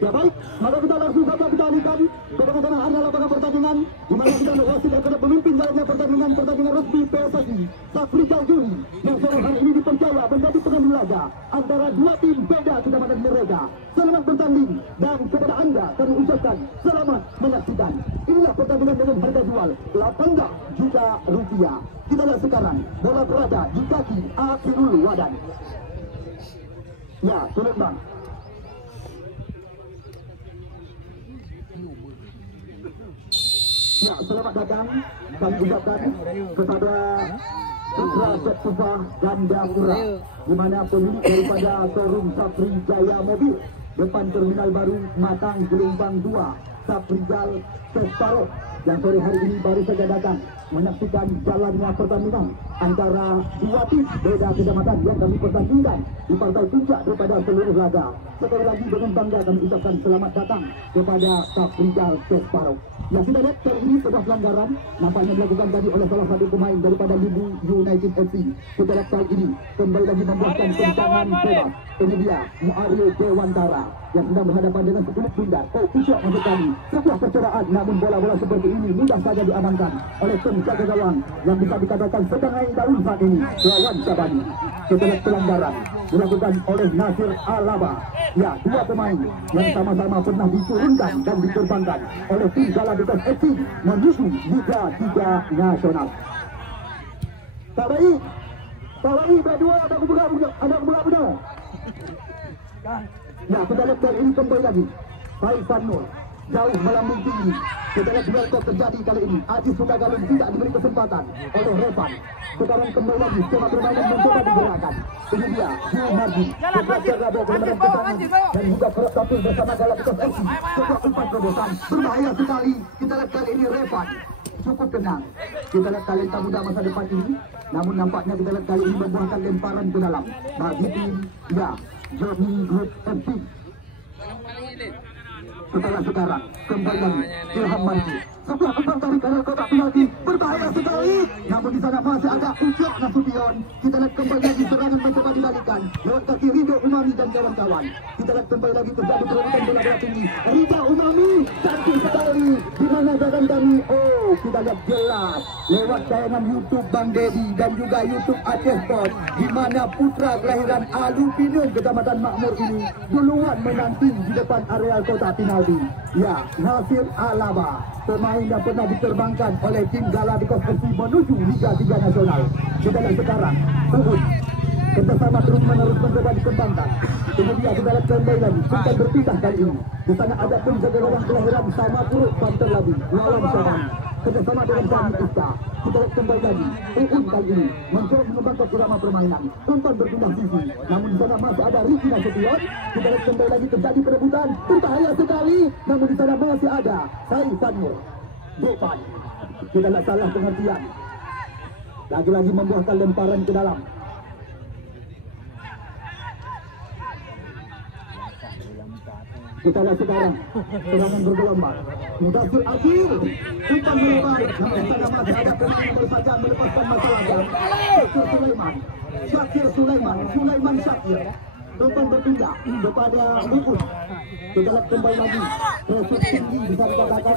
Ya baik, maka kita langsung saja kita alihkan kepada area lapangan pertandingan, di mana kita wasit akan memimpin jalannya pertandingan resmi PSSI Safrikal Juri yang sore hari ini dipercaya menjadi pengambil laga antara dua tim beda kecamatan mereka. Selamat bertanding dan kepada Anda kami ucapkan selamat menyaksikan. Inilah pertandingan dengan harga jual 18 juta rupiah. Kita lihat sekarang bola berada di kaki Akhirul Wadan. Ya, turun bang. Ya, selamat datang kami ucapkan kepada Putra Setufah Gandapura, di mana pemilik daripada showroom Sapri Jaya Mobil depan terminal baru Matang Gelombang 2 Saprijal Sesparo yang sore hari ini baru saja datang menyaksikan jalannya pertandingan antara dua tim beda kecamatan yang kami pertandingkan di partai puncak daripada seluruh laga. Sekali lagi dengan bangga kami ucapkan selamat datang kepada Saprijal Sesparo. Yang kita lihat kali ini sebuah pelanggaran nampaknya dilakukan tadi oleh salah satu pemain daripada Libu United FC. Kita lihat kali ini kembali lagi membuatkan tendangan bebas. Ini dia Muario Dewantara yang sedang berhadapan dengan sepulut bundar. Oh, Usyok masuk kali. Sebuah keceraan, namun bola-bola seperti ini mudah saja diamankan oleh tim jaga gawang yang bisa dikatakan sedang naik daun saat ini, lawan Sabani. Kita lihat pelanggaran dilakukan oleh Nasir Alaba. Ya, dua pemain yang sama-sama pernah diturunkan dan diterbangkan oleh tim Galacticos FC menuju Liga 3 Nasional. Pak Bayi berdua ada buka. Ya, kita lihat kali ini kembali lagi Faisal Nur jauh melambung tinggi. Kita lihat duel kok terjadi kali ini. Aziz Sudagalun tidak diberi kesempatan oleh Revan. Sekarang kembali lagi skema permainan mencoba digerakkan. Ini dia Jumardi belajar raba kemudian ketangan dan juga kerap tampil bersama Galacticos FC. Sebuah umpan terobosan berbahaya sekali. Kita lihat kali ini Revan cukup tenang. Kita lihat talenta muda masa depan ini, namun nampaknya kita lihat kali ini membuahkan lemparan ke dalam bagi tim ya Johnny Group FC. Setelah sekarang kembali lagi Ilham Manji, sebuah umpan dari kanal kotak penalti berbahaya sekali, namun di sana masih ada Usyok Nasution. Kita lihat kembali lagi serangan mencoba dibalikan lewat kaki Ridho Umami dan kawan-kawan. Kita lihat kembali lagi terjadi perebutan bola tinggi. Ridho Umami cantik sekali di mana belakang kami. Oh, kita lihat jelas lewat tayangan YouTube Bang Dedi dan juga YouTube Aceh Sport, di mana putra kelahiran Alupinum Kecamatan Makmur ini duluan menanti di depan areal kotak penalti. Ya, Nasir Alaba, pemain yang pernah diterbangkan oleh tim Galacticos FC menuju Liga 3 Nasional. Kita lihat sekarang Uhud kerjasama terus menerus mencoba dikembangkan. Kemudian kita lihat kembali lagi bukan berpisah kali ini. Di sana ada pun jaga gawang kelahiran sama Puruk Panter Labi lawan Sabang kerjasama dengan Kami Ista. Kita lihat kembali lagi Uhud kali ini mencoba mengembangkan irama permainan. Umpan berpindah sisi, namun di sana masih ada Riki Nasution. Kita lihat kembali lagi terjadi perebutan berbahaya sekali, namun di sana masih ada Faisal Nur depan. Kita lihat salah pengertian, lagi-lagi membuahkan lemparan ke dalam. Kita lihat sekarang serangan bergelombang. Mudassir Adil umpan melebar, namun sana masih ada pemain yang berpajang melepaskan masalah jam. Syakir Sulaiman Syakir. Umpan berpindah kepada Uhud. Kita lihat kembali lagi proses tinggi bisa dikatakan,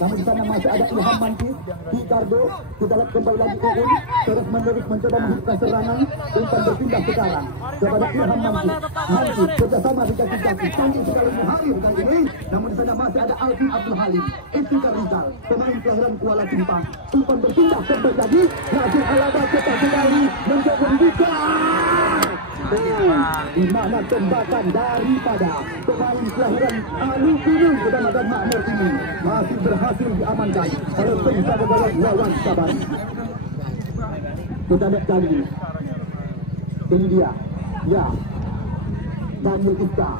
namun di sana masih ada Ilham Mantis Ricardo. Kita lihat kembali lagi Uhud terus menerus mencoba menghidupkan serangan. Umpan berpindah sekarang kepada Ilham Mantis kerjasama di kaki-kaki cantik sekali Muharir kali ini, namun di sana masih ada Alvin Abdul Halim Iftika Rizal, pemain kelahiran Kuala Simpang. Umpan berpindah kembali lagi Nasir Alaba cepat sekali mencoba membuka. Di mana tembakan daripada pemain kelahiran Alupinum Kecamatan Makmur ini masih berhasil diamankan oleh tim jaga gawang lawan Sabang. Kita lihat kali ini dia ya Daniel Ista,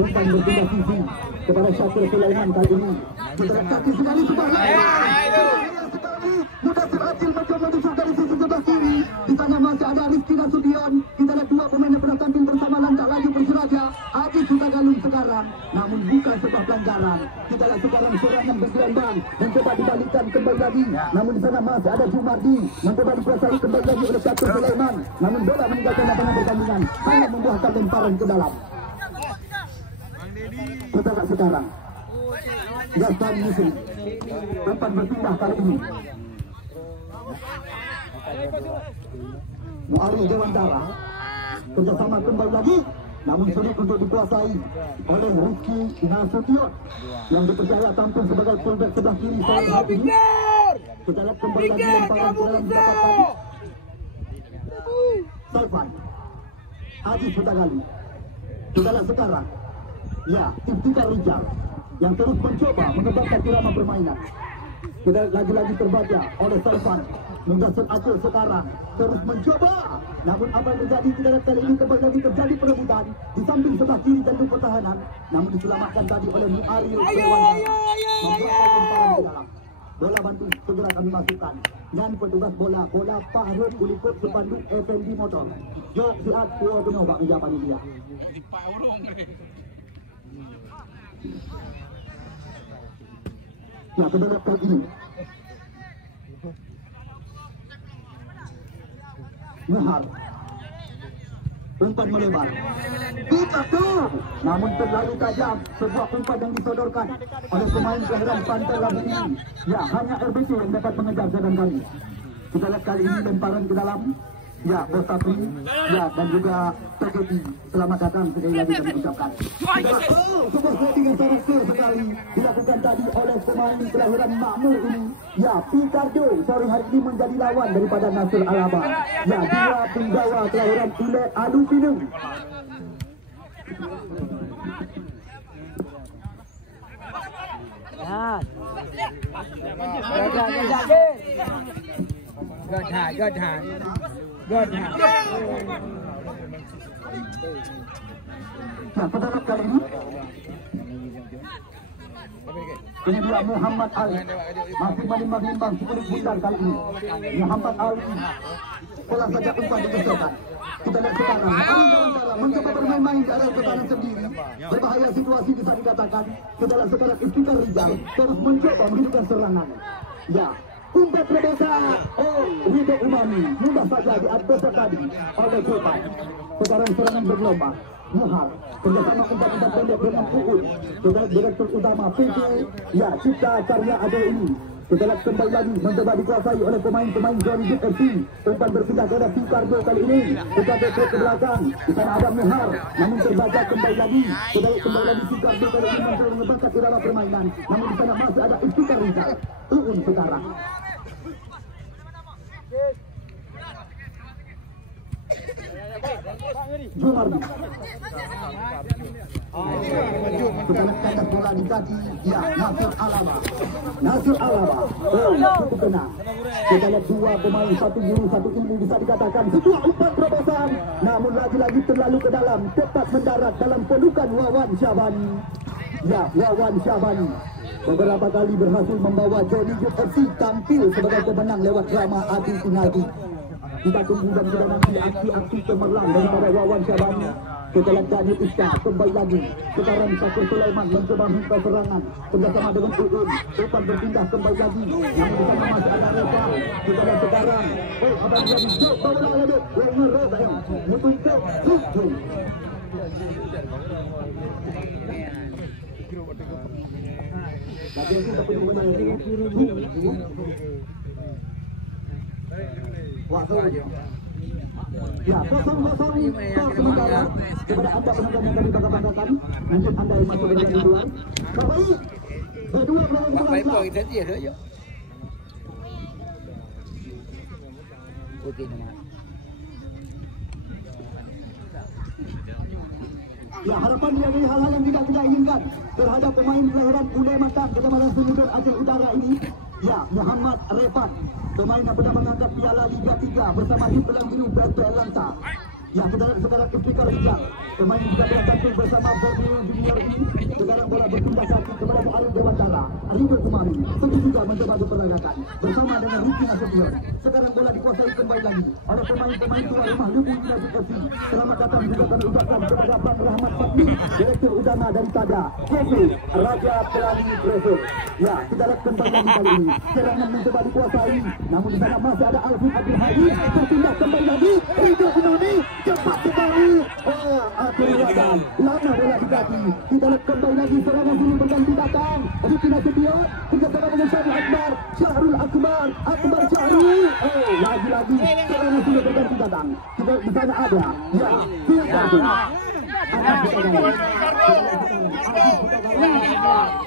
umpan berpindah sisi kepada Syakir Sulaiman kali ini. Kita lihat kaki sekali Mudassir Adil mencoba menusuk dari sisi sebelah kiri. Di sana masih ada Rizky Nasution. Kita lihat dua pemain yang pernah tampil bersama lantak lagi Persiraja. Aziz Sudagalun sekarang, namun bukan sebuah pelanggaran. Kita lihat sekarang serangan bergelombang mencoba dibalikkan kembali lagi, namun di sana masih ada Jumardi mencoba dikuasai kembali lagi oleh Syakir Sulaiman, namun bola meninggalkan lapangan pertandingan hanya membuahkan lemparan ke dalam. Kita lihat sekarang. Gaston Yusuf umpan berpindah kali ini. Muari Dewantara kerjasama kembali lagi, namun sulit untuk dikuasai oleh Rizky Nasution yang dipercaya tampil sebagai fullback sebelah kiri sore hari ini. Kita lihat kembali lagi lemparan dalam mendapatkan Salvan Haji Sutagali. Kita lihat sekarang, ya, Iftikar Rijal yang terus mencoba mengembangkan irama permainan. Kita lagi-lagi terbaca oleh Salvan. Menggasut Acil sekarang terus mencoba, namun apa yang terjadi kita lihat kali ini kembali lagi terjadi perebutan di samping sebelah kiri jantung pertahanan, namun diselamatkan tadi oleh Muaril. Bola bantu segera kami masukkan dan petugas bola Fahrul Kulikut sepanduk FNB Motor. Jok siap kuah penuh bak meja panitia. Ya, kita lihat kali ini Muhar umpan melebar kita tuh, namun terlalu tajam sebuah umpan yang disodorkan oleh pemain kelahiran Pantai Labu ini. Ya, hanya RBC yang dapat mengejar sedang kali. Kita lihat kali ini lemparan ke dalam. Ya, Bos Sapri, ya, dan juga PKT. Selamat datang sekali lagi kami ucapkan. Sebuah setting yang sangat clear sekali dilakukan tadi oleh pemain kelahiran Makmur ini. Ya, Picardo sore hari ini menjadi lawan daripada Nasir Alaba. Ya, dua penggawa kelahiran Ile Alupinum. Good. Nah, pada kali ini dia Muhammad Ali masih menimbang-nimbang sepuluh putar kali ini. Muhammad Ali pola saja umpan digeserkan. Kita lihat sekarang mencoba bermain-main di area pertahanan sendiri. Berbahaya situasi bisa dikatakan. Kita lihat sekarang Iftikar Rijal terus mencoba menghidupkan serangan. Ya, umpan terbesar. Ridho Umami mudah saja diadopsi tadi oleh Sultan. Sekarang serangan bergelombang. Muhar kerjasama umpan pendek dengan Uud. Kita lihat direktur utama PT, ya, Cipta Karya Ade ini. Kita lihat kembali lagi mencoba dikuasai oleh pemain-pemain Johnny FC. Umpan berpindah kepada Picardo kali ini. Kita lihat ke belakang. Di sana ada Muhar, namun terbaca kembali lagi. Kita lihat kembali lagi Picardo kali ini mencoba mengembangkan irama permainan. Namun di sana masih ada Iftikar Rijal. Uud sekarang. Jumardi. Kita lihat bola di kaki. Ya, Nasir Alaba. Cukup tenang. Kita lihat dua pemain, satu guru, satu ilmu bisa dikatakan. Sebuah umpan terobosan, namun lagi-lagi terlalu ke dalam. Tepat mendarat dalam pelukan Wawan Syabani. Ya, Wawan Syabani beberapa kali berhasil membawa Johnny FC tampil sebagai pemenang lewat drama adu penalti. Kita tunggu dan kita nanti aksi-aksi cemerlang daripada Wawan Syabani. Kita lihat Daniel Iska kembali lagi. Sekarang Syakir Sulaiman mencoba membuka serangan kerjasama dengan Uud. Umpan berpindah kembali lagi. Yang di sana masih ada Reza. Kita lihat sekarang. Abang jadi jok bola lagi. Warner Reza yang menuntut Suci. Lagi kita perlu menang. Waktu ya, kosong sementara kepada anda penonton yang kami bangga-banggakan. Lanjut anda yang masuk dari luar. Baik, kedua pemain ya, harapan dari hal-hal yang tidak kita inginkan terhadap pemain kelahiran Uday Matang Kecamatan Sumber Aceh Utara ini. Ya, Muhammad Refat, pemain yang pernah mengangkat Piala Liga 3 bersama di Pelang Biru PSPL Lanta. Ya, kita lihat sekarang Iftikar Rijal, pemain yang juga pernah tampil bersama Borneo Junior ini. Sekarang bola berpindah kaki kepada Muarif berwacana. Ridho kemarin tentu juga mencoba diperagakan bersama dengan Ricky Nasution. Sekarang bola dikuasai kembali lagi oleh pemain-pemain tuan rumah Lubu United FC. Selamat datang juga kami ucapkan kepada Bang Rahmat Fatmi, Direktur Utama daripada KP Raja Pelangi Gresik. Ya, kita lihat kembali lagi kali ini. Serangan mencoba dikuasai, namun di sana masih ada Alvin Abdul Hadi. Berpindah kembali lagi. Ridho Gunani cepat sekali. Oh, akhir wadah. Lama bola di kaki. Kita lihat kembali lagi serangan sini berganti datang. Ricky Nasution kerjasama dengan Syahrul Akbar. Akbar Syahrul. Oh, lagi-lagi serangan sini berganti datang. Kita di sana ada. Ya, Firdaus.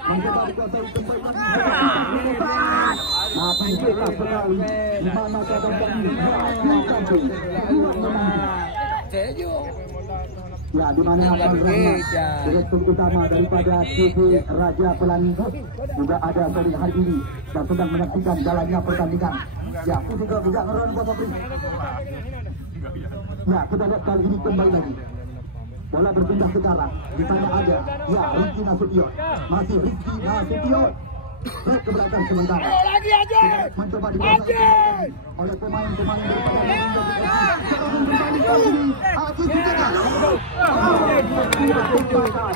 Mencoba dikuasai kembali lagi. Tapi cepat sekali. Di mana keadaan ini? Ya, di mana Abang Rahmat, Direktur Utama daripada TV Raja Pelangi juga ada sore hari ini dan sedang menyaksikan jalannya pertandingan. Ya, itu juga tidak ngeron Bapak Pri. Ya, kita lihat kali ini kembali lagi. Bola berpindah sekarang. Di sana ada. Ya, Ricky Nasution. Masih Ricky Nasution. Baik ke belakang sementara. Lagi aja. Mencoba dikuasai oleh pemain-pemain daripada serangan kembali kali ini. Aji juga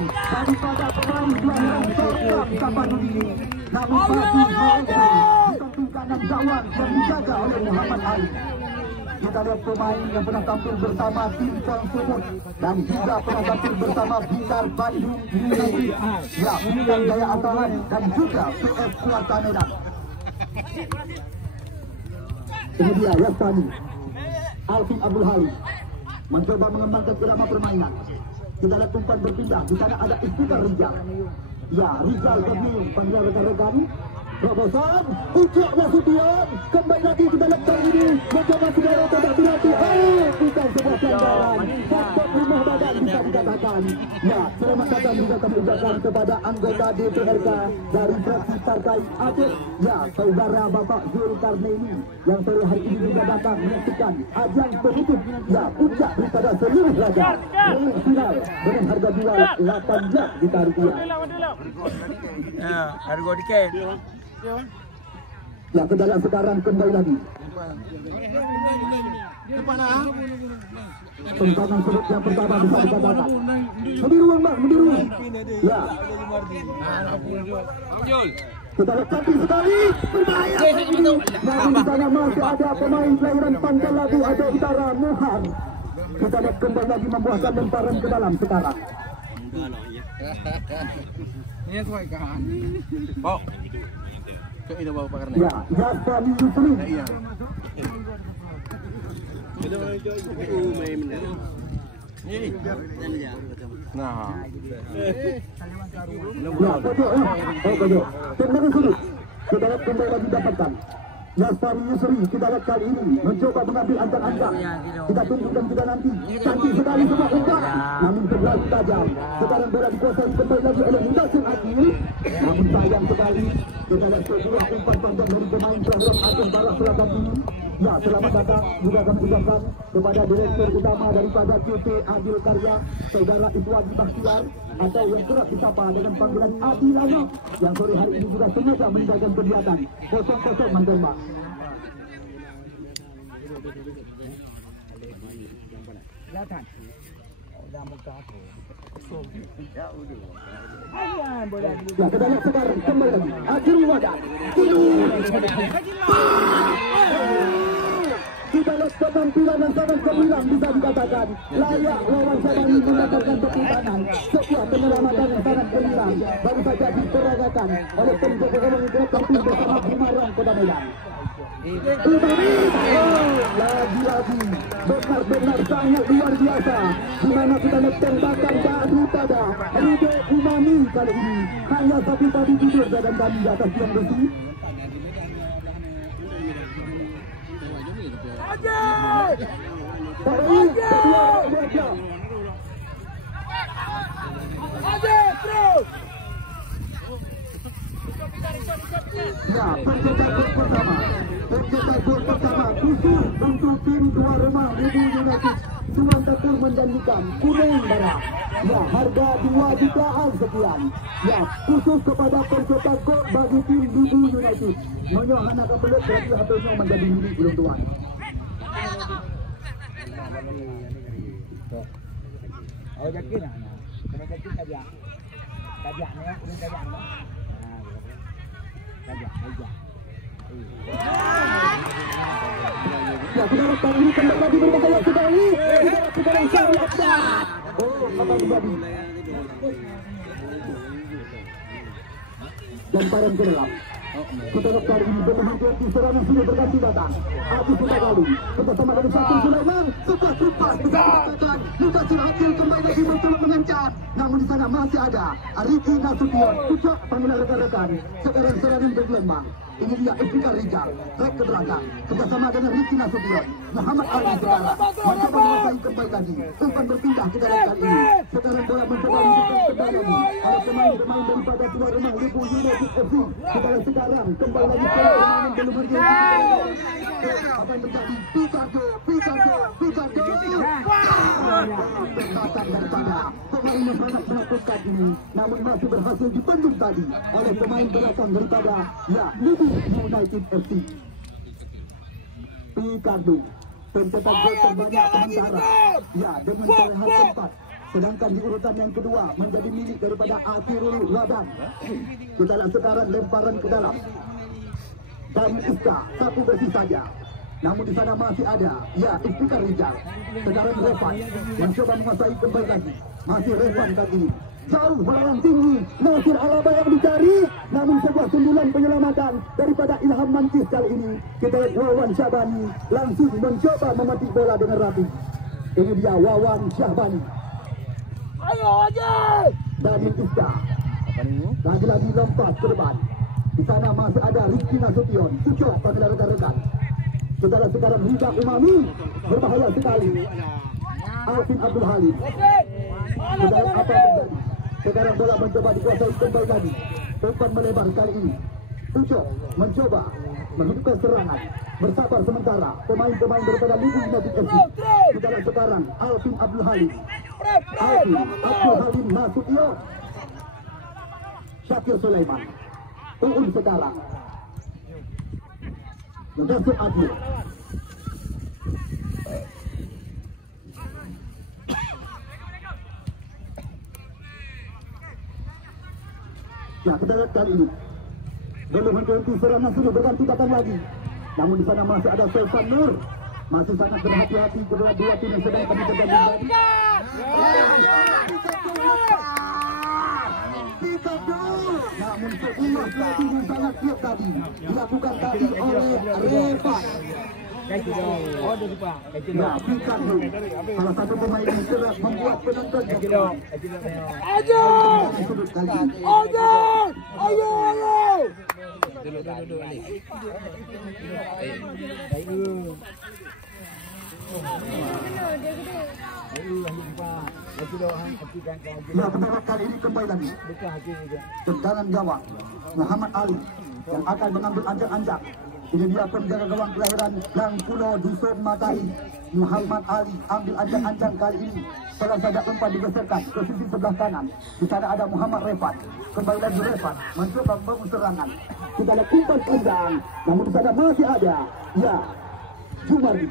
daripada pemain belakang Sokam Tapanudi. Namun masih mereka di samping kanan gawang yang dijaga oleh Muhammad Ali. Kita lihat pemain yang pernah tampil bersama tim Chong Sumut dan juga pernah tampil bersama Bintang Bandung United. Ya, Bintang Jaya Asahan dan juga PS Kuarta Medan. Kemudian Yasani Alvin Abdul Hadi mencoba mengembangkan irama permainan. Kita lihat umpan berpindah. Di sana ada Istiqar Rizal. Ya, Rizal Jamil panggilan rekan-rekan. Terobosan Ucok Nasution kembali lagi kita lihat kali ini mencoba saudara tidak berhati. Bukan sebuah pelanggaran. Faktor rumah badan bisa dikatakan. Ya, selamat datang juga kami ucapkan kepada anggota DPRK dari fraksi Partai Aceh. Ya, saudara Bapak Zulkarnaini yang sore hari ini juga datang menyaksikan ajang penutup. Ya, puncak daripada seluruh laga. Final dengan harga jual 8 juta rupiah. Ya, harga dikit. Ya, kendala sekarang kembali lagi. Tentangan sudut yang pertama bisa dikatakan. Mendiru bang, mendiru. Ya. Kita lihat cantik sekali. Berbahaya. Namun di sana masih ada pemain kelahiran Pangkal Labu Aceh Utara Muhar. Kita lihat kembali lagi membuahkan lemparan ke dalam sekarang. Ini sesuai kan? Bau. Itu bawa pakarnya. Ya, Jasper Yusri. Iya. Nah. Ya, pojok. Oh, pojok. Tendangan sudut. Kita lihat kembali lagi dapatkan. Jasper Yusri, kita lihat kali ini mencoba mengambil ancang-ancang. Kita tunjukkan juga nanti. Cantik sekali semua umpan. Namun terlalu tajam. Sekarang bola dikuasai kembali lagi oleh Mudassir Akil. Namun sayang sekali. Kita lihat sebuah umpan panjang dari pemain Program Aceh Barat Selatan ini. Ya, selamat datang juga kami ucapkan kepada Direktur Utama daripada QT Adil Karya, Saudara Iswadi Bakhtiar, atau yang kerap disapa dengan panggilan Adi Lali, yang sore hari ini juga sengaja meninggalkan kegiatan 0-0 menembak. Ya, kita lihat sekarang kembali lagi. Akhir wadah. Kita lihat penampilan yang sangat gemilang bisa dikatakan layak wawancara ini mendapatkan tepuk tangan. Sebuah penyelamatan yang sangat gemilang baru saja diperagakan oleh tim ekonomi klub tampil bersama Bumarang Kota Medan. Lagi-lagi benar-benar sangat luar biasa di mana kita lihat tembakan daripada Ridho Gunani kali ini hanya satu tadi tidur dan kami di atas tiang besi. Ya, pencetak gol pertama khusus untuk tim tuan rumah Lubu United. Tuan Tekur menjanjikan kuning darah. Ya, harga 2 jutaan sekian. Ya, khusus kepada pencetak gol bagi tim Bibu United. Menyo anak kebelet dari hatinya menjadi milik belum tuan. Oh yakin lah, kena yakin kajak ni, kena kajak ni, kajak. Ya, kita datang ini kembali lagi berbahaya sekali. Kita lihat. Oh, apa terjadi? Lemparan ke dalam. Kita lihat ini berhenti serangan sudah berganti datang. Abu Sumagalu bersama dengan Satu Sulaiman. Cepat dikatakan Lukas Hakim kembali lagi mencoba mengancam. Namun di sana masih ada Ariki Nasution. Ucap panggilan rekan-rekan. Sekarang serangan bergelombang. Ini dia Afrika Rijal, track ke belakang kerjasama dengan Riki Nasution. Muhammad Ali sekarang mencoba menguasai kembali lagi. Umpan berpindah ke dalam kali ini. Sekarang bola mencoba mendekat ke dalam oleh pemain-pemain daripada Tuan Rumah Bibu United FC. Sekarang kembali lagi ke pemain belum bergerak. Apa yang terjadi? Picardo. Berkatan daripada pemain yang sangat menakutkan ini, namun masih berhasil dibendung tadi oleh pemain belakang daripada Bibu United FC. Picardo pencetak gol terbanyak sementara dengan perolehan 4. Sedangkan di urutan yang kedua menjadi milik daripada Akhirul Wadan. Kita lihat sekarang lemparan ke dalam dari Iska, satu bersih saja. Namun di sana masih ada Afrika Rijal. Sekarang Revan mencoba menguasai kembali lagi. Masih Revan kali ini. Jauh melawan tinggi, Nasir Alaba yang dicari. Namun sebuah sundulan penyelamatan daripada Ilham Mantis kali ini. Kita lihat Wawan Syahbani langsung mencoba memetik bola dengan rapi. Ini dia Wawan Syahbani. Ayo aja. Dari Iska. Lagi-lagi lompat ke depan. Di sana masih ada Riki Nasution. Ucap pada rekan-rekan. Saudara sekarang Rida Umami berbahaya sekali. Alvin Abdul Halim. Saudara apa terjadi? Sekarang bola mencoba dikuasai kembali lagi. Umpan melebar kali ini. Ucap mencoba menghidupkan serangan. Bersabar sementara pemain-pemain daripada Bibu United FC. Saudara sekarang Alvin Abdul Halim. Nasution. Syakir Sulaiman. Uun sekarang. Mudassir Adil. Ya, kita lihat kali ini. Belum henti serangan sudah berganti datang lagi. Namun di sana masih ada Sultan Nur. Masih sangat berhati-hati kedua dua tim yang sedang kami tergabung. Namun sebuah lagi yang sangat siap tadi dilakukan tadi oleh Revan. Picardo, salah satu pemain yang kerap membuat penonton Ayo. Ya, pada kali ini kembali lagi tendangan gawang Muhammad Ali yang akan mengambil anjak-anjak. Ini dia penjaga gawang kelahiran Langkuno Dusun Matahari. Muhammad Ali ambil anjak-anjak kali ini. Kalau saja umpan digeserkan ke sisi sebelah kanan. Di sana ada Muhammad Revan. Kembali lagi Revan mencoba membangun serangan. Kita ada umpan panjang. Namun di sana masih ada Jumari.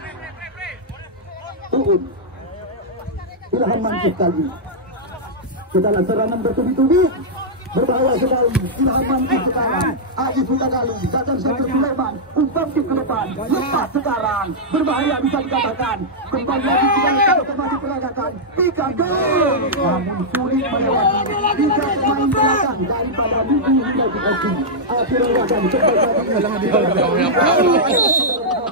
Uun. Ilham Mantis kali. Kita lihat serangan bertubi-tubi. Berbahaya sekali. Ilham Mantis sekarang. Aji Sumagalu. Sadar Syakir Sulaiman. Umpan ke depan. Lepas sekarang. Berbahaya bisa dikatakan. Kembali lagi kita masih peragakan. Picardo. Namun sulit melewati. Tiga pemain belakang daripada Bibu United FC. Akhirnya dan kembali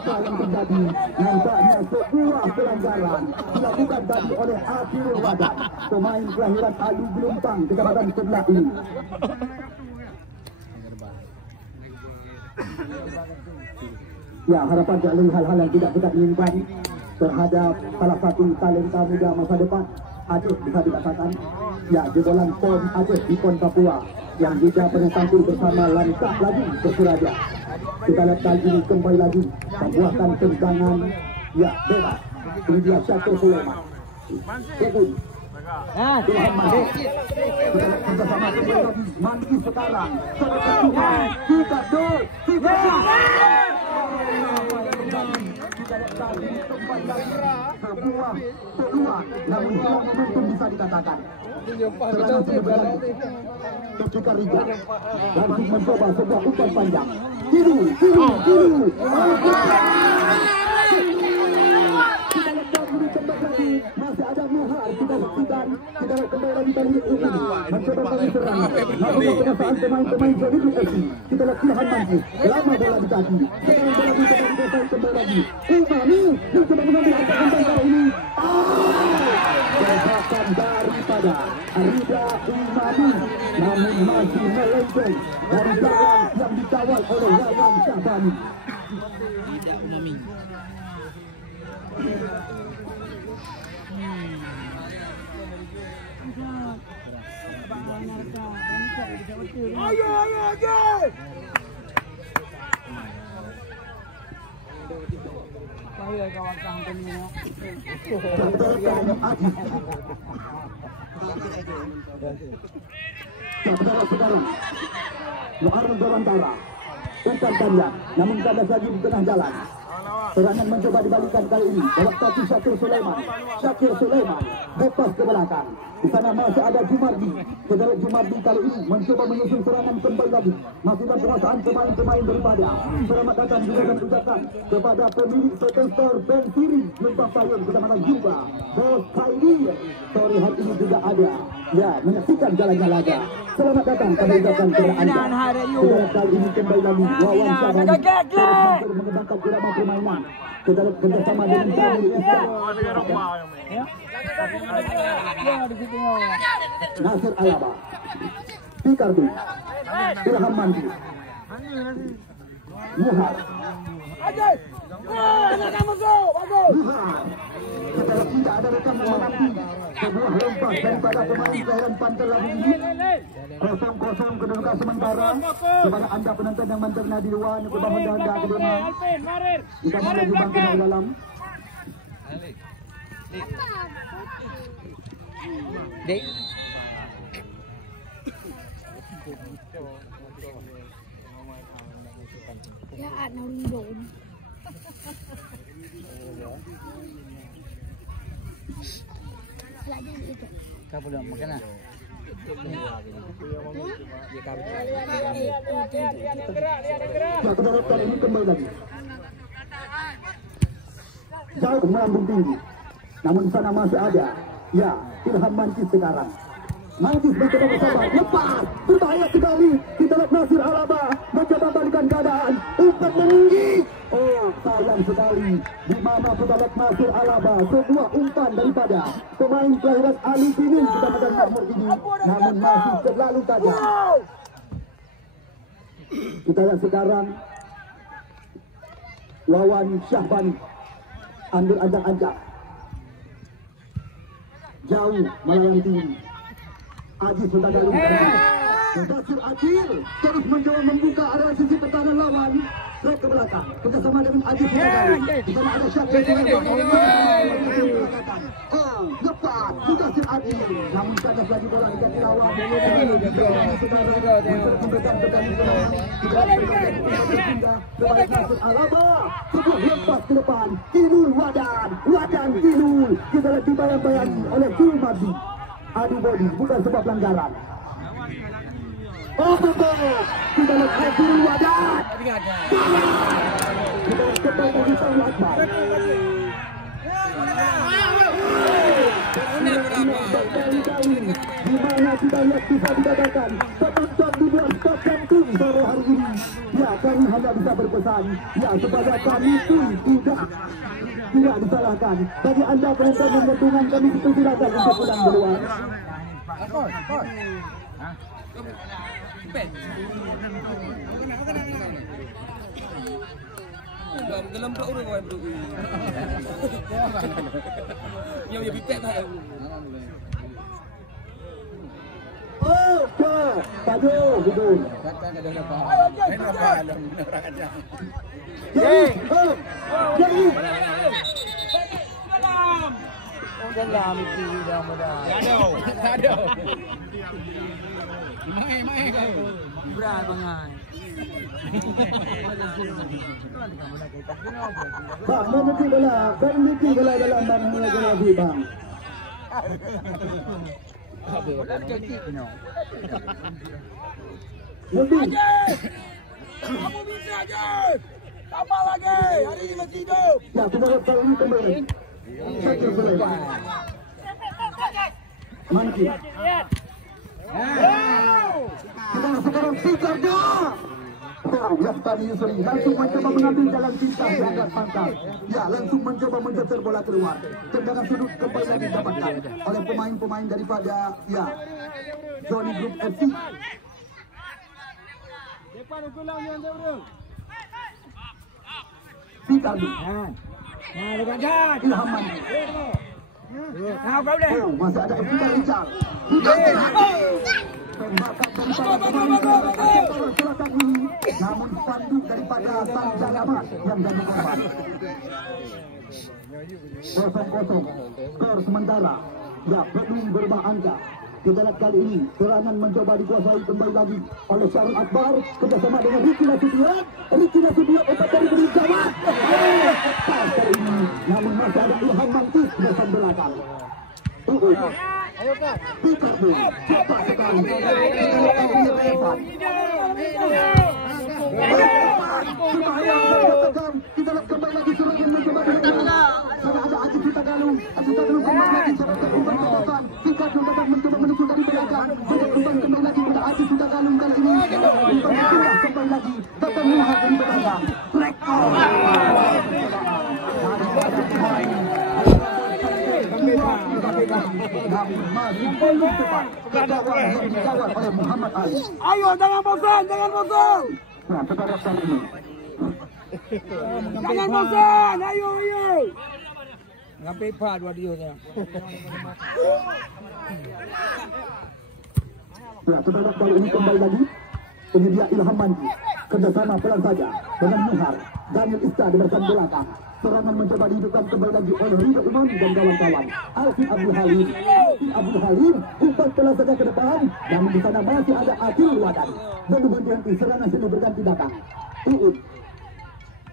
yang terjadi nampaknya sebuah pelanggaran dilakukan tadi oleh Akhirul Wadan, pemain kelahiran Alu Gelompang kecamatan sebelah ini. Ya, harapan dari hal-hal yang tidak kita inginkan terhadap salah satu talenta muda masa depan. Aceh bisa dikatakan jebolan PON Aceh di PON Papua yang juga pernah tampil bersama Langkah lagi ke Suraja. Kita lihat kali ini kembali lagi membuahkan tendangan bebas. Ini dia Syakir Sulaiman. Ilham Mandi. Kita lihat kerjasama kembali lagi. Mandi sekarang. Sangat ketuhan. 3-2. Kita lihat tadi kembali lagi. Sebuah peluang. Namun hilang momentum bisa dikatakan. Serangan sudah berlanjut. Ketika Riga langsung mencoba sebuah umpan panjang. Kiru. Kita lihat kembali lagi. Masih ada Muhar. Kita saksikan. Kita lihat kembali lagi dari ini. Mencoba kali serangan. Lalu pengasaan pemain-pemain jadi FC. Kita lihat Ilham Mandi. Lama bola di kaki. Sekarang bola kembali lagi. Umami mencoba mengambil ancaman kali ini. Gerakan daripada Rida Umami, namun masih melenceng dari gawang yang dikawal oleh Wawan Syahbani. Rida Umami. Ayo. Saya kawan kampung ni. Saudara-saudara, Muharram Gawantara, umpan panjang, namun kandas lagi di tengah jalan. Serangan mencoba dibalikan kali ini. Lewat kaki Syakir Sulaiman lepas ke belakang. Di sana masih ada Jumardi. Kita lihat Jumardi kali ini mencoba menyusun serangan kembali lagi. Masih berkuasaan pemain-pemain daripada. Selamat datang juga dan ucapkan kepada pemilik second store Ben Siri Lembah Payung bersama juga Bos Kaili. Sore hari ini juga ada. Ya, menyaksikan jalannya laga. Selamat datang kami ucapkan kepada anda. Saudara kali ini kembali lagi Wawan Syahbani terus mengembangkan irama permainan. Kita lihat kerjasama dengan Jamil Islam. Nasir Alaba, Pikardi, Ilham Mandi, Muhar. Kita lihat tidak ada rekam menanti sebuah lompat daripada pemain kelahiran Pantai lagi ini. 0-0 kedudukan sementara kepada anda penonton yang mencerna di luar yang berbangun anda ke dalam. Jika mana dibangkit ke dalam. Dek. Ya, ada rundun. Lagi itu. Kau belum makan ah? Saudara kali ini kembali lagi. Jauh melambung tinggi. Namun di sana masih ada. Ya, Ilham Mancis sekarang. Mancis mencoba bersama. Lepas. Berbahaya sekali. Kita lihat Nasir Alaba mencoba balikan keadaan. Umpan meninggi. Oh, sayang sekali. Di mana kita lihat Nasir Alaba. Sebuah umpan daripada pemain kelahiran Ali Kini. Kita medan makmur ini. Namun masih terlalu tajam. Kita lihat sekarang Wawan Syahbani ambil anjak-anjak jauh melayang tinggi. Aziz sudah dalam Mudassir Adil terus mencoba membuka area sisi pertahanan lawan ke belakang kerjasama dengan Aziz di sana ada Syakir lepas Mudassir Adil namun kandas lagi bola di kaki lawan memberikan pertandingan kepada Nasir Alaba. Sebuah lepas ke depan Kinul Wadan Kinul kita lihat dibayang-bayangi oleh Jumardi. Adu body bukan sebuah pelanggaran. Oh betul. Kita lihat Kinul Wadan. Kita lihat kembali lagi Tahu Akbar. Di mana kita lihat bisa dikatakan penonton di luar stadion sore hari ini. Ya, kami hanya bisa berpesan. Ya, kepada kami pun tidak disalahkan. Bagi anda penonton yang bertunang kami itu silakan untuk pulang keluar. Dalam tak urut kau dulu. Yang dia pipet tak. Oh, Paju, betul. Kata ada apa? Ini apa? Ada orang ada. Jadi, lah mesti dah mudah. Tak ada. Main kau. Berat bangai. Bang, memiliki bola dalam bang lagi bang. Lebih. Kamu bisa aja. Tambah lagi. Hari ini masih hidup. Ya, kita lihat kali ini kembali. Syakir Sulaiman. Manki. Kita sekarang pikir dia. Oh, Yaftani Yusri langsung mencoba mengambil jalan pintas di atas pangkal. Ya, langsung mencoba menjeter bola keluar. Tendangan sudut kembali lagi didapatkan oleh pemain-pemain daripada ya Johnny Group FC. Pikardu. Dekat dah. Ilham Mandi. Kau dah. Oh, masih ada Fikar Rizal. Tembakan daripada selatan ini, namun spanduk daripada Sang Jalamat yang jadi korban. 0-0 skor sementara. Ya, belum berubah angka. Kita lihat kali ini serangan mencoba dikuasai kembali lagi oleh Syarul Akbar kerjasama dengan Ricky Nasution. Obat dari Jawad. Kali ini namun masih ada Ilham Mantis bersama belakang. Ayo Kak. Pikardu cepat sekali. Kita lihat kembali lagi serangan mencoba sudah ada Aziz Sutagalung kembali lagi serangan umpan Pikardu dapat mencoba menuju dari belakang kembali lagi pada Aziz Sutagalung kali ini kembali lagi dapat melihat dari belakang rekor dikawal oleh Muhammad Ali. Ayo, jangan bosan. Nah, kita lihat kali ini. Jangan bosan. Ayo. Ngapai pa dua dia ni. Ya, kita lihat kali ini kembali lagi penyedia Ilham Mandi kerjasama pelan saja dengan Muhar Daniel Ista di belakang belakang. Serangan mencoba dihidupkan kembali lagi oleh Ridho Imam dan kawan-kawan. Alfi Abdul Halim umpan pelan saja ke depan, namun di sana masih ada Adil Wadan. Belum berhenti serangan sini berganti datang. Uud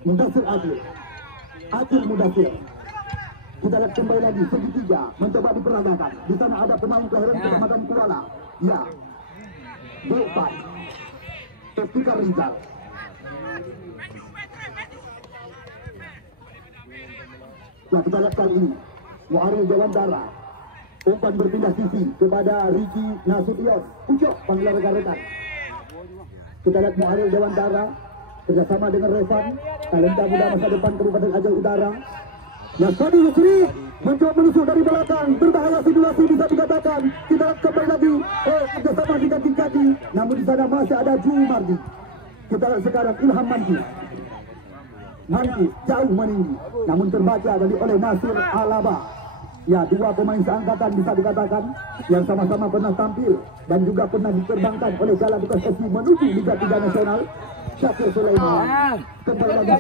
Mudasir Adil Mudasir. Kita lihat kembali lagi segitiga mencoba diperagakan. Di sana ada pemain kelahiran Kecamatan Kuala. Ya, Depan Fikar Rizal. Nah, kita lihat kali ini Muaril Dewantara umpan berpindah sisi kepada Ricky Nasution. Ucok panggilan rekan-rekan. Kita lihat Muaril Dewantara kerjasama dengan Revan, talenta muda masa depan Kabupaten Aceh Utara. Yaftani Yusri mencoba menusuk dari belakang, berbahaya situasi bisa dikatakan. Kita lihat kembali lagi kerjasama dengan Kaki, namun di sana masih ada Jumardi. Kita lihat sekarang Ilham Mandi jauh meninggi, namun terbaca tadi oleh Nasir Alaba. Ya, dua pemain seangkatan bisa dikatakan yang sama-sama pernah tampil dan juga pernah diterbangkan oleh Jala Dukas FC menuju Liga 3 Nasional. Syakir Sulaiman kembali lagi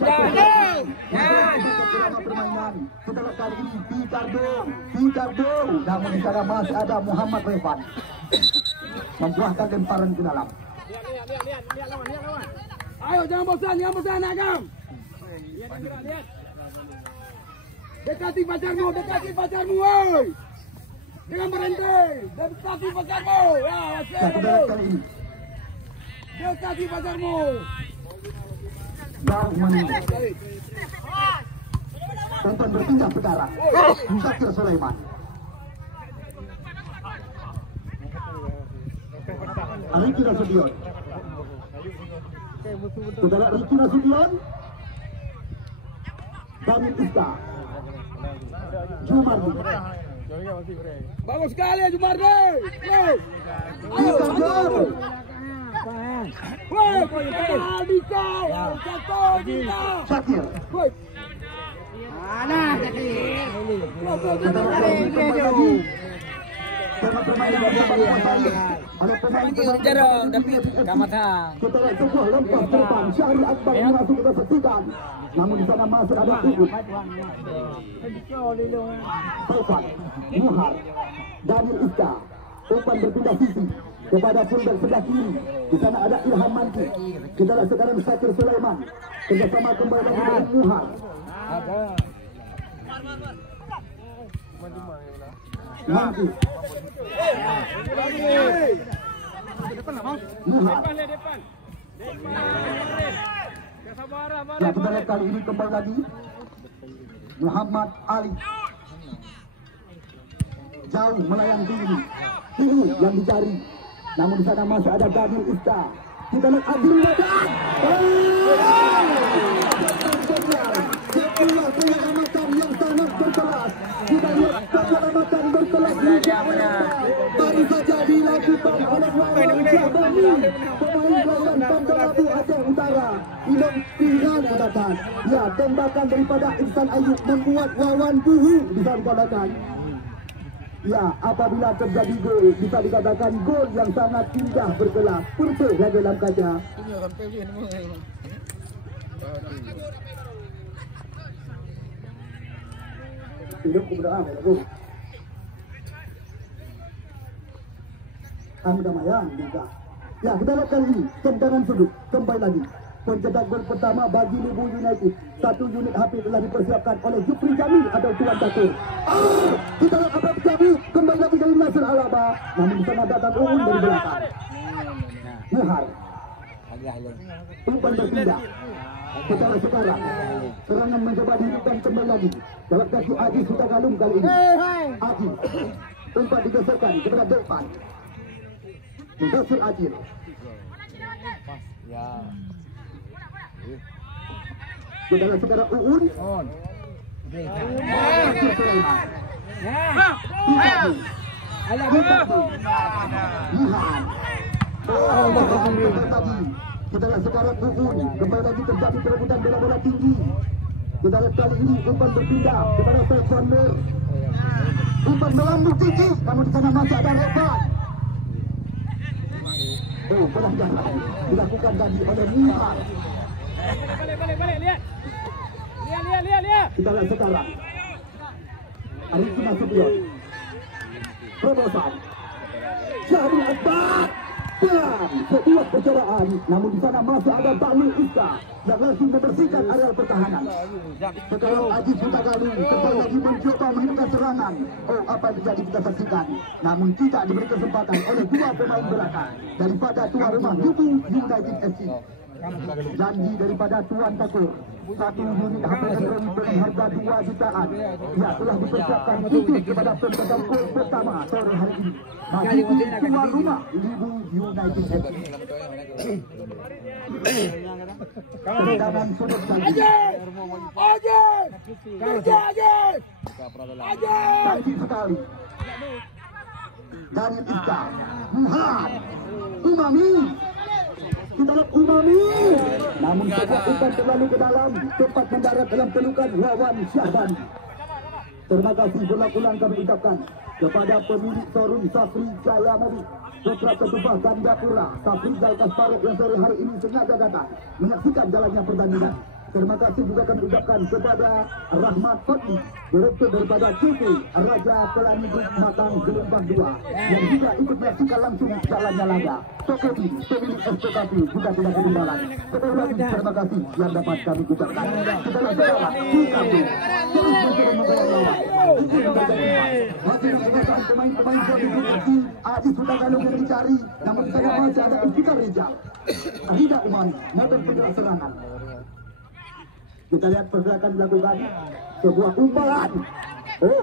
permainan. Kita lihat kali ini Pikardu, namun di sana masih ada Muhammad Revan membuahkan lemparan ke dalam. Ayo, jangan bosan, Agam. Lihat. Dekati pacarmu, woi. Jangan berhenti. Dekati pacarmu. Ya, Kali ini dekati pacarmu. jauh meninggi. Tonton berpindah sekarang. Syakir Sulaiman. Ricky Nasution. Kita lihat Ricky Nasution. Daniel Ista. Jumardi. Bagus sekali ya Jumardi. Syakir. Tema permainan yang dapat dikuasai oleh pemain-pemain Jarang tapi Kamata. kita lihat sebuah lepas ke depan. Syahri Akbar masuk kita saksikan. Namun di sana masih ada Ubud, Taufan, Muhar, Daniel Ista. Umpan berpindah sisi kepada fullback sebelah kiri. Di sana ada Ilham Manti. Kita lihat sekarang Syakir Sulaiman kerjasama kembali dengan Muhar. Manti. Muhar. Ya, kita lihat kali ini kembali lagi Muhammad Ali. Jauh melayang tinggi. Ini yang dicari. Namun di sana masih ada Daniel Ista. Kita lihat Abdul Wadah. Sebuah penyelamatan yang sangat berkelas. Kita lihat penyelamatan berkelas. Baru saja dilakukan oleh lawan Jabani. Pemain lawan Pangkalabu Aceh Utara. Idom tinggal mendapat. Ya, tembakan daripada Ihsan Ayub membuat lawan buhu bisa dikalahkan. Ya, apabila terjadi gol, bisa dikatakan gol yang sangat indah berkelas. Perfect lagi dalam kaca. Hidup kemudahan, ya, Mayang juga. Ya, kita lihat kali ini tendangan sudut kembali lagi. Pencetak gol pertama bagi Lubu United. Satu unit HP telah dipersiapkan oleh Jupri Jamil atau Tuan Takur. Kita lihat apa terjadi. Kembali lagi dari Nasir Alaba. Namun di sana datang Uun dari belakang. Muhar. Umpan berpindah. Kita lihat sekarang. Serangan mencoba dihidupkan kembali lagi. Dalam kaki Aji sudah galung kali ini. Aji. Umpan digeserkan kepada depan. Menggeser Aji. Ya. Kita lihat sekarang Uun. Kita lihat sekarang Uun. Kembali lagi terjadi perebutan bola-bola tinggi. Kita lihat kali ini umpan berpindah kepada Stefan Mir. Umpan melambung tinggi. Namun di sana masih ada lebar. Pelanggaran dilakukan tadi oleh Muhar. Balik, lihat. Lihat. Kita lihat sekarang Arifin Nasution, terobosan Syahri Akbar dan sebuah pencobaan. Namun di sana masih ada Bahlul Ista yang langsung membersihkan area pertahanan. Sekarang Aji Sutagalu kembali lagi mencoba menghentikan serangan. Apa yang terjadi kita saksikan. Namun tidak diberi kesempatan oleh dua pemain belakang daripada tuan rumah Lubu United FC. Janji daripada Tuan Takur, satu unit HP Android dengan harga 2 jutaan. Ya, telah dipersiapkan khusus kepada pencetak gol pertama sore hari ini. Bagi tuan rumah Lubu United FC. Tendangan sudut Janji. Janji sekali. Dari Ika, Muhar, Umami. Kita lihat Umami. Namun sebuah umpan terlalu ke dalam, tempat mendarat dalam pelukan Wawan Syahban. Terima kasih berulang-ulang kami ucapkan kepada pemilik showroom Safri Jaya Madi, putra ketubah Gandapura, Safri Jalkas Paruk yang sore hari ini sengaja datang menyaksikan jalannya pertandingan. Terima kasih juga kami ucapkan kepada Rahmat Fatih, direktur daripada TV Raja Pelangi Matang Gelombang 2 yang juga ikut menyaksikan langsung jalannya laga. Tokopi, pemilik SPKP juga tidak ketinggalan. Sekali lagi terima kasih yang dapat kami ucapkan. Kita laksanakan di kampung. Terus mencoba membawa lawan. Masih mengucapkan pemain-pemain Jogja Aji Sutagalu yang dicari. Namun di sana masih ada Iftikar Rijal, Rida Umar, motor penggerak serangan. Kita lihat pergerakan dilakukan sebuah umpan.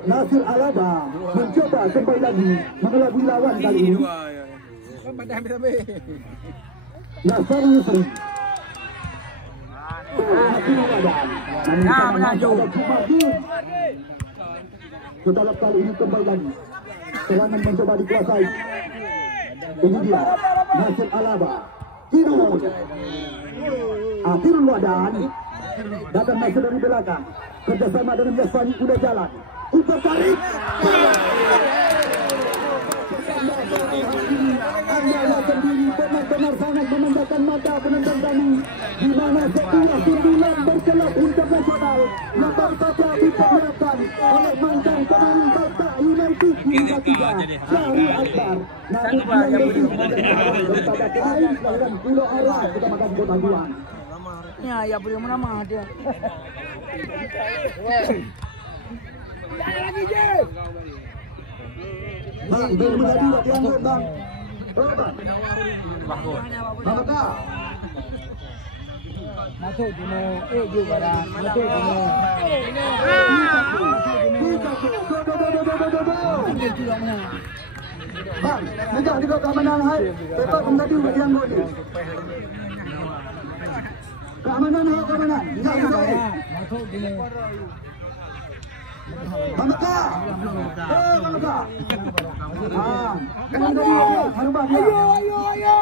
Nasir Alaba mencoba kembali lagi mengelabui lawan kali ini. Nasir Yusri. Kita lihat kali ini kembali lagi serangan mencoba dikuasai. Ini dia Nasir Alaba. Tirul. Tirul Wadan. Datang Nasir dari belakang kerjasama dengan Yaswani udah jalan. Umpan tarik. anda sore hari ini. Anda yang sendiri benar-benar sangat memandangkan mata penonton kami, di mana sebuah sundulan berkelab internasional yang baru saja diperlihatkan oleh mantan pemain Barca United hingga 3 Syahri Akbar. Namun dia daripada pemain kelahiran Pulau Arah Kecamatan Kota Juang. Ya, ya boleh menama dia. Jangan lagi je. Bang, bil menjadi buat dianggut bang. Berapa? Bang Baka. Masuk dino, juga dah. Masuk dino. Bang, negah juga keamanan hai. Tetap menjadi buat dianggut ni. Keamanan hai, keamanan. Jangan sampai. Masuk dino. Bang Baka. Bang Baka. Kena menjadi harubah dia. Ayo.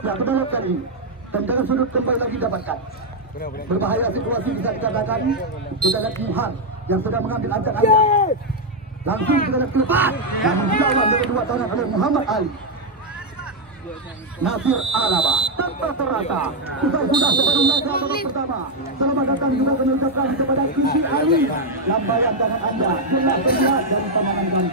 Ya, betul kali. Tendangan sudut kembali lagi dapatkan. Berbahaya situasi bisa dikatakan. Kita lihat Muhan yang sedang mengambil ancang-ancang. Langsung kita lihat lepas. Namun dilawan dari 2 tangan oleh Muhammad Ali. Nasir Alaba tanpa terasa. Usai sudah separuh laga babak pertama. Selamat datang juga kami ucapkan kepada Kiki Ali. Lambaian tangan anda jelas terlihat dari tamangan kami.